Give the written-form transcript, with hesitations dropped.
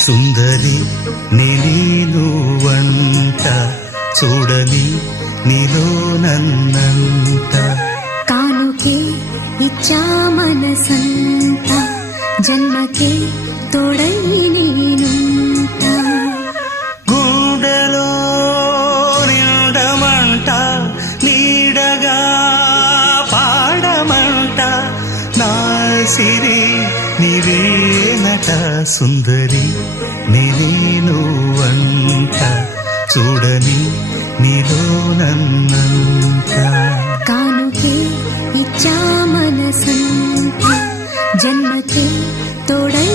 సుందరి నేను వంట చూడని నీలో నన్నంట కానుకే ఇచ్చా మనసంత జన్మకే తోడై నేనుంట గుండెలో నిండమంట నీడగా పాడమంట నా సిరి నీవేనట సుందరి నేను వంట చూడని నీలో నన్నంత కానుకే ఇచ్చా మనసంత జన్మకే తోడై